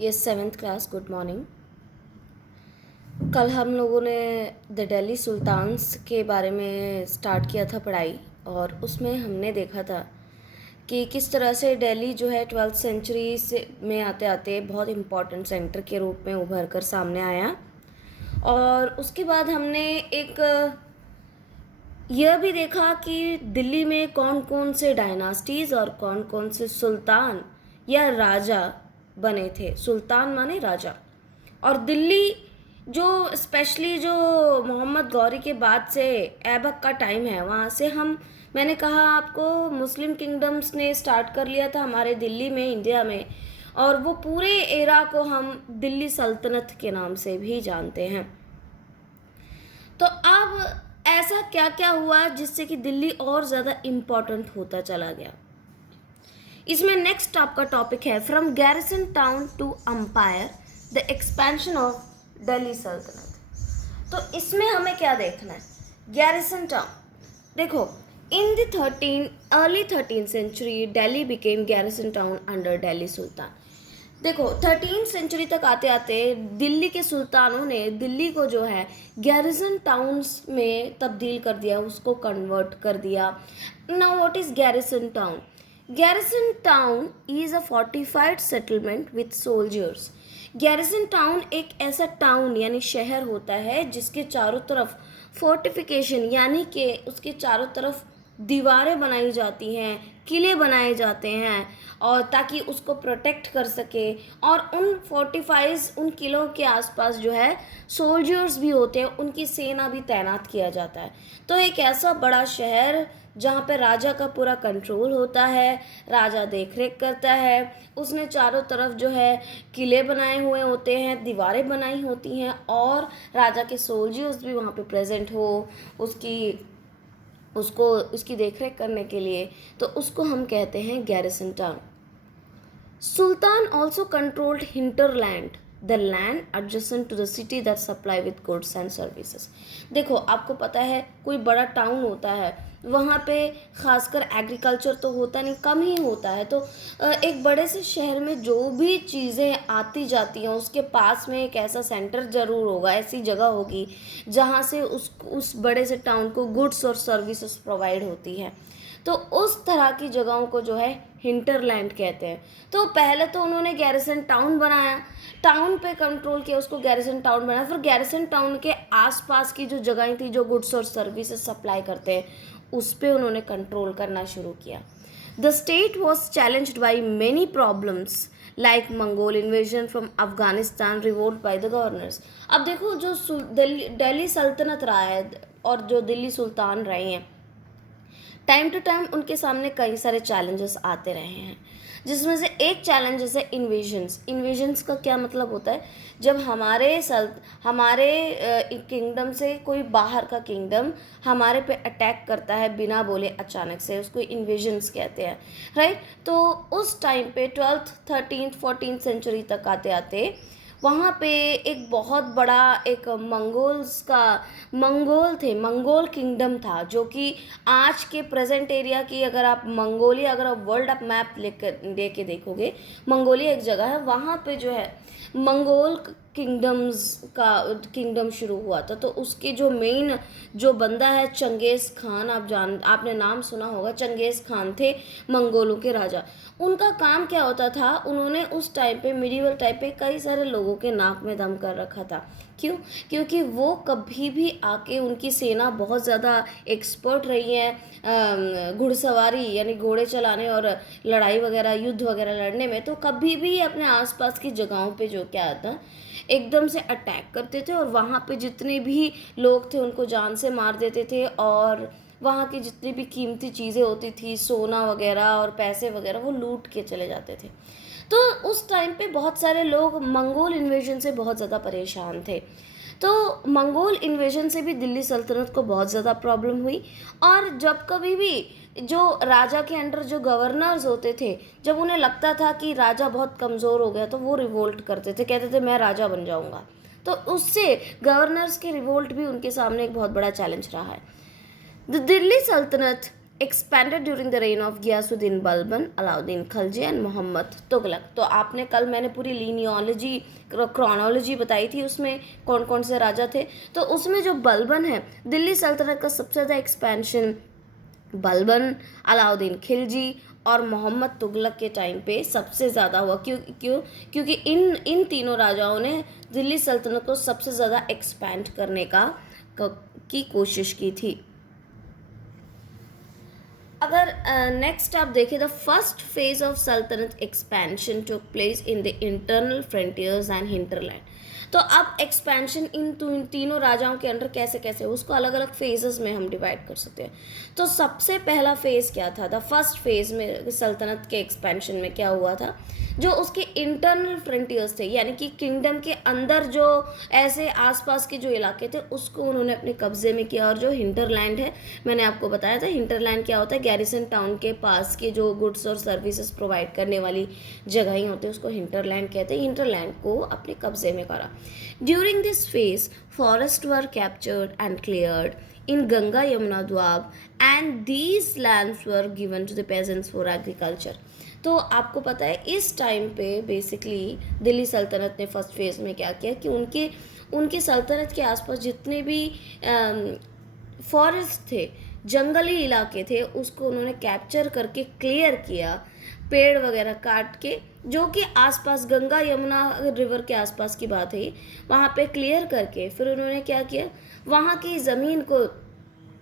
ये 7th class. Good morning. कल हम लोगों ने द दिल्ली सुल्तान्स के बारे में स्टार्ट किया था पढ़ाई, और उसमें हमने देखा था कि किस तरह से दिल्ली जो है 12th सेंचुरी से में आते आते बहुत इम्पॉर्टेंट सेंटर के रूप में उभर कर सामने आया। और उसके बाद हमने एक यह भी देखा कि दिल्ली में कौन कौन से डायनास्टीज़ और कौन कौन से सुल्तान या राजा बने थे। सुल्तान माने राजा। और दिल्ली जो स्पेशली जो मोहम्मद गौरी के बाद से ऐबक का टाइम है, वहाँ से मैंने कहा आपको, मुस्लिम किंगडम्स ने स्टार्ट कर लिया था हमारे दिल्ली में, इंडिया में, और वो पूरे एरा को हम दिल्ली सल्तनत के नाम से भी जानते हैं। तो अब ऐसा क्या क्या हुआ जिससे कि दिल्ली और ज़्यादा इम्पॉर्टेंट होता चला गया। इसमें नेक्स्ट आपका टॉपिक है from garrison town to empire the expansion of Delhi Sultanate. तो इसमें हमें क्या देखना है, गैरिसन टाउन। देखो, in the early 13th century Delhi became garrison town under Delhi sultan. देखो, 13th सेंचुरी तक आते आते दिल्ली के सुल्तानों ने दिल्ली को जो है गैरिसन टाउन्स में तब्दील कर दिया, उसको कन्वर्ट कर दिया। Now what is garrison town? Garrison town is a fortified settlement with soldiers. Garrison town एक ऐसा टाउन यानी शहर होता है जिसके चारों तरफ फोर्टिफिकेशन यानी कि उसके चारों तरफ दीवारें बनाई जाती हैं, किले बनाए जाते हैं, और ताकि उसको प्रोटेक्ट कर सके। और उन फोर्टिफाइज उन किलों के आसपास जो है सोल्जर्स भी होते हैं, उनकी सेना भी तैनात किया जाता है। तो एक ऐसा बड़ा शहर जहाँ पे राजा का पूरा कंट्रोल होता है, राजा देख रेख करता है, उसने चारों तरफ जो है किले बनाए हुए होते हैं, दीवारें बनाई होती हैं, और राजा के सोल्जर्स भी वहाँ पे प्रेजेंट हो उसकी देखरेख करने के लिए। तो उसको हम कहते हैं garrison town. Sultan also controlled hinterland, the land adjacent to the city that supply with goods and services. देखो, आपको पता है कोई बड़ा टाउन होता है, वहाँ पे खासकर एग्रीकल्चर तो होता नहीं, कम ही होता है। तो एक बड़े से शहर में जो भी चीज़ें आती जाती हैं उसके पास में एक ऐसा सेंटर ज़रूर होगा, ऐसी जगह होगी जहाँ से उस बड़े से टाउन को गुड्स और सर्विसेज प्रोवाइड होती है। तो उस तरह की जगहों को जो है हिंटरलैंड कहते हैं। तो पहले तो उन्होंने गैरिसन टाउन बनाया, टाउन पे कंट्रोल किया, उसको गैरिसन टाउन बनाया। फिर गैरिसन टाउन के आसपास की जो जगहें थी जो गुड्स और सर्विसेज सप्लाई करते हैं, उस पर उन्होंने कंट्रोल करना शुरू किया। The state was challenged by many problems like Mongol invasion from Afghanistan, revolt by the governors. अब देखो, जो दिल्ली सल्तनत रहा है और जो दिल्ली सुल्तान रहे हैं, टाइम टू टाइम उनके सामने कई सारे चैलेंजेस आते रहे हैं, जिसमें से एक चैलेंजेस है इन्वेजन्स। इन्वेजन्स का क्या मतलब होता है? जब हमारे किंगडम से कोई बाहर का किंगडम हमारे पे अटैक करता है बिना बोले अचानक से, उसको इन्वेजन्स कहते हैं, राइट। तो उस टाइम पे 12th 13th 14th सेंचुरी तक आते आते वहाँ पे एक बहुत बड़ा एक मंगोल किंगडम था, जो कि आज के प्रेजेंट एरिया की, अगर आप वर्ल्ड आप मैप लेके देखोगे, मंगोलिया एक जगह है, वहाँ पे जो है मंगोल किंगडम शुरू हुआ था। तो उसके जो मेन जो बंदा है चंगेज़ खान, आपने नाम सुना होगा, चंगेज़ खान थे मंगोलों के राजा। उनका काम क्या होता था, उन्होंने उस टाइम पे मिडीवल टाइम पे कई सारे लोगों के नाक में दम कर रखा था। क्यों? क्योंकि वो कभी भी आके, उनकी सेना बहुत ज़्यादा एक्सपर्ट रही है घुड़सवारी यानी घोड़े चलाने और लड़ाई वगैरह, युद्ध वगैरह लड़ने में। तो कभी भी अपने आसपास की जगहों पे जो क्या था, एकदम से अटैक करते थे, और वहाँ पे जितने भी लोग थे उनको जान से मार देते थे, और वहाँ की जितनी भी कीमती चीज़ें होती थी, सोना वगैरह और पैसे वगैरह, वो लूट के चले जाते थे। तो उस टाइम पे बहुत सारे लोग मंगोल इन्वेजन से बहुत ज़्यादा परेशान थे। तो मंगोल इन्वेजन से भी दिल्ली सल्तनत को बहुत ज़्यादा प्रॉब्लम हुई। और जब कभी भी जो राजा के अंडर जो गवर्नर्स होते थे, जब उन्हें लगता था कि राजा बहुत कमज़ोर हो गया, तो वो रिवोल्ट करते थे, कहते थे मैं राजा बन जाऊंगा। तो उससे गवर्नर्स के रिवोल्ट भी उनके सामने एक बहुत बड़ा चैलेंज रहा है। The Delhi Sultanate expanded during the reign of Ghiyasuddin Balban, Alauddin Khalji and Mohammad Tughlaq. तो आपने कल मैंने पूरी लीनियोलॉजी क्रोनोलॉजी बताई थी, उसमें कौन कौन से राजा थे। तो उसमें जो बलबन है, दिल्ली सल्तनत का सबसे ज़्यादा एक्सपेंशन बलबन, अलाउद्दीन खिलजी और मोहम्मद तुगलक के टाइम पे सबसे ज़्यादा हुआ। क्योंकि इन तीनों राजाओं ने दिल्ली सल्तनत को सबसे ज़्यादा एक्सपैंड करने की कोशिश की थी। अगर नेक्स्ट आप देखें, द फर्स्ट फेज ऑफ सल्तनत expansion took place in the internal frontiers and hinterland. तो अब एक्सपेंशन इन तीनों राजाओं के अंडर कैसे कैसे, उसको अलग अलग फेजेस में हम डिवाइड कर सकते हैं। तो सबसे पहला फेज क्या था, द फर्स्ट फेज में सल्तनत के एक्सपेंशन में क्या हुआ था, जो उसके इंटरनल फ्रंटियर्स थे, यानी कि किंगडम के अंदर जो ऐसे आसपास के जो इलाके थे उसको उन्होंने अपने कब्जे में किया। और जो हिंटरलैंड है, मैंने आपको बताया था हिंटरलैंड क्या होता है, गैरिसन टाउन के पास के जो गुड्स और सर्विसेज प्रोवाइड करने वाली जगह ही होती है, उसको हिंटरलैंड कहते हैं। हिंटरलैंड को अपने कब्जे में करा। During this phase forest were captured and cleared in Ganga Yamuna Doab and these lands were given to the peasants for agriculture। तो आपको पता है इस टाइम पे बेसिकली दिल्ली सल्तनत ने फर्स्ट फेज में क्या किया कि उनके सल्तनत के आसपास जितने भी फॉरेस्ट थे, जंगली इलाके थे, उसको उन्होंने कैप्चर करके क्लियर किया, पेड़ वगैरह काट के, जो कि आसपास गंगा यमुना रिवर के आसपास की बात है, वहाँ पे क्लियर करके फिर उन्होंने क्या किया, वहाँ की ज़मीन को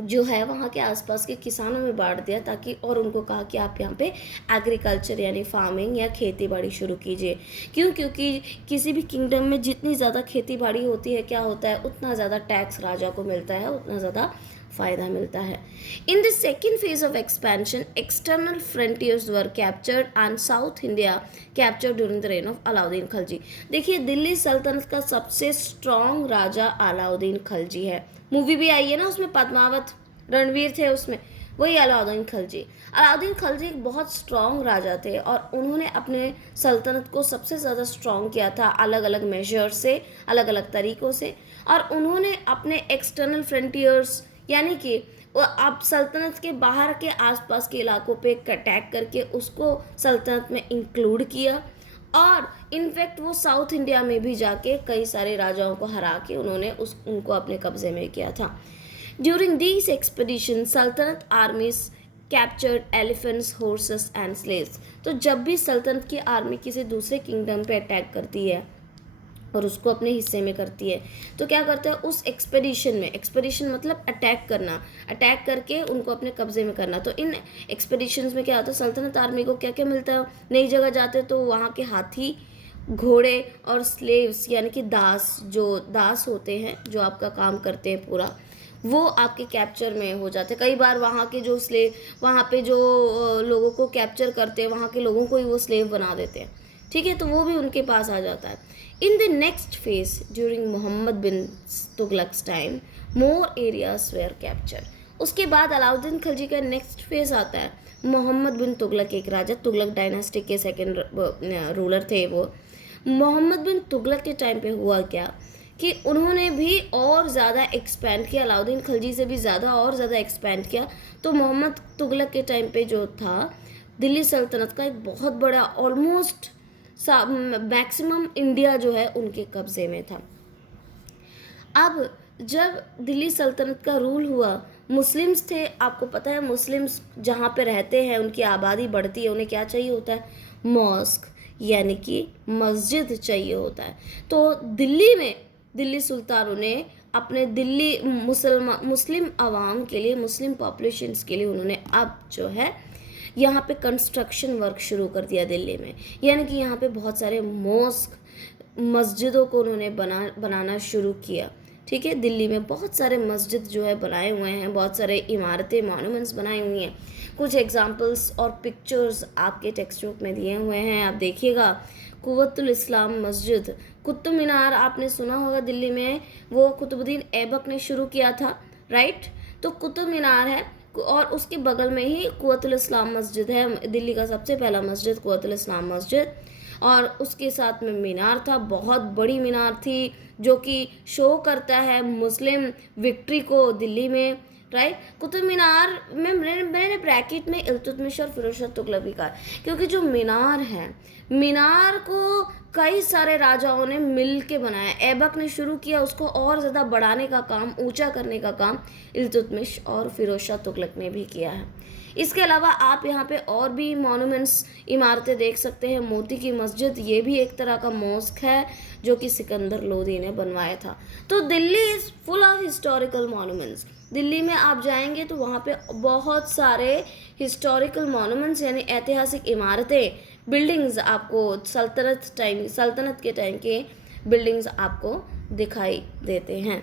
जो है वहाँ के आसपास के किसानों में बांट दिया, ताकि और उनको कहा कि आप यहाँ पे एग्रीकल्चर यानी फार्मिंग या खेती बाड़ी शुरू कीजिए। क्योंकि किसी भी किंगडम में जितनी ज़्यादा खेती बाड़ी होती है, क्या होता है, उतना ज़्यादा टैक्स राजा को मिलता है, उतना ज़्यादा फ़ायदा मिलता है। In the second phase of expansion external frontiers were captured and south India captured during the reign of Alauddin Khalji. देखिए, दिल्ली सल्तनत का सबसे स्ट्रॉन्ग राजा अलाउद्दीन खलजी है। मूवी भी आई है ना, उसमें पद्मावत रणवीर थे, उसमें वही अलाउद्दीन खलजी। अलाउद्दीन खलजी एक बहुत स्ट्रॉन्ग राजा थे और उन्होंने अपने सल्तनत को सबसे ज़्यादा स्ट्रॉन्ग किया था अलग अलग मेजर्स से, अलग अलग तरीक़ों से। और उन्होंने अपने एक्सटर्नल फ्रंटियर्स यानी कि वो आप सल्तनत के बाहर के आसपास के इलाकों पे अटैक करके उसको सल्तनत में इंक्लूड किया। और इनफैक्ट वो साउथ इंडिया में भी जाके कई सारे राजाओं को हरा के उन्होंने उनको अपने कब्जे में किया था। ड्यूरिंग दीज एक्सपेडिशन सल्तनत आर्मीज captured elephants, horses and slaves. तो जब भी सल्तनत की आर्मी किसी दूसरे किंगडम पे अटैक करती है और उसको अपने हिस्से में करती है, तो क्या करते हैं उस एक्सपेडिशन में, एक्सपेडिशन मतलब अटैक करना, अटैक करके उनको अपने कब्जे में करना। तो इन एक्सपेडिशंस में क्या होता है, सल्तनत आर्मी को क्या क्या मिलता है, नई जगह जाते तो वहाँ के हाथी, घोड़े और स्लेव्स यानी कि दास होते हैं जो आपका काम करते हैं पूरा, वो आपके कैप्चर में हो जाते हैं। कई बार वहाँ के जो वहाँ पे जो लोगों को कैप्चर करते हैं, वहाँ के लोगों को ही वो स्लेव बना देते हैं, ठीक है, तो वो भी उनके पास आ जाता है। In the next phase, during Muhammad bin Tughlaq's time, more areas were captured। उसके बाद अलाउद्दीन खिलजी का नेक्स्ट फेज आता है। मोहम्मद बिन तुगलक एक राजा, तुगलक डायनास्टी के सेकंड रूलर थे वो। मोहम्मद बिन तुगलक के टाइम पे हुआ क्या कि उन्होंने भी और ज़्यादा एक्सपेंड किया, अलाउद्दीन खिलजी से भी ज़्यादा और ज़्यादा एक्सपेंड किया। तो मोहम्मद तुगलक के टाइम पे जो था, दिल्ली सल्तनत का एक बहुत बड़ा ऑलमोस्ट मैक्सिमम इंडिया जो है उनके कब्जे में था। अब जब दिल्ली सल्तनत का रूल हुआ, मुस्लिम्स थे, आपको पता है मुस्लिम्स जहाँ पे रहते हैं उनकी आबादी बढ़ती है, उन्हें क्या चाहिए होता है, मॉस्क यानी कि मस्जिद चाहिए होता है। तो दिल्ली में दिल्ली सुल्तानों ने अपने दिल्ली मुस्लिम आवाम के लिए, मुस्लिम पॉपुलेशंस के लिए उन्होंने अब जो है यहाँ पे कंस्ट्रक्शन वर्क शुरू कर दिया दिल्ली में, यानी कि यहाँ पे बहुत सारे मॉस्क, मस्जिदों को उन्होंने बनाना शुरू किया। ठीक है, दिल्ली में बहुत सारे मस्जिद जो है बनाए हुए हैं, बहुत सारे इमारतें, मॉन्यूमेंट्स बनाई हुई हैं। कुछ एग्जांपल्स और पिक्चर्स आपके टेक्स्ट बुक में दिए हुए हैं, आप देखिएगा। कुव्वतुल इस्लाम मस्जिद, कुतुब मीनार आपने सुना होगा, दिल्ली में वो कुतुबुद्दीन ऐबक ने शुरू किया था, राइट। तो कुतुब मीनार है और उसके बगल में ही कुव्वतुल इस्लाम मस्जिद है, दिल्ली का सबसे पहला मस्जिद कुव्वतुल इस्लाम मस्जिद। और उसके साथ में मीनार था, बहुत बड़ी मीनार थी, जो कि शो करता है मुस्लिम विक्ट्री को दिल्ली में। राइट। कुतुब मीनार में मैंने ब्रैकेट में इल्तुतमिश और फिरोज शाह तुगलक भी कहा, क्योंकि जो मीनार है, मीनार को कई सारे राजाओं ने मिल के बनाया। ऐबक ने शुरू किया, उसको और ज़्यादा बढ़ाने का काम, ऊंचा करने का काम इल्तुतमिश और फिरोज शाह तुगलक ने भी किया है। इसके अलावा आप यहाँ पे और भी मॉन्यूमेंट्स, इमारतें देख सकते हैं। मोती की मस्जिद, ये भी एक तरह का मॉस्क है जो कि सिकंदर लोदी ने बनवाया था। तो Delhi is full of historical monuments. Delhi में आप जाएंगे तो वहाँ पे बहुत सारे हिस्टोरिकल मॉन्यूमेंट्स यानी ऐतिहासिक इमारतें, बिल्डिंग्स आपको सल्तनत के टाइम के बिल्डिंग्स आपको दिखाई देते हैं।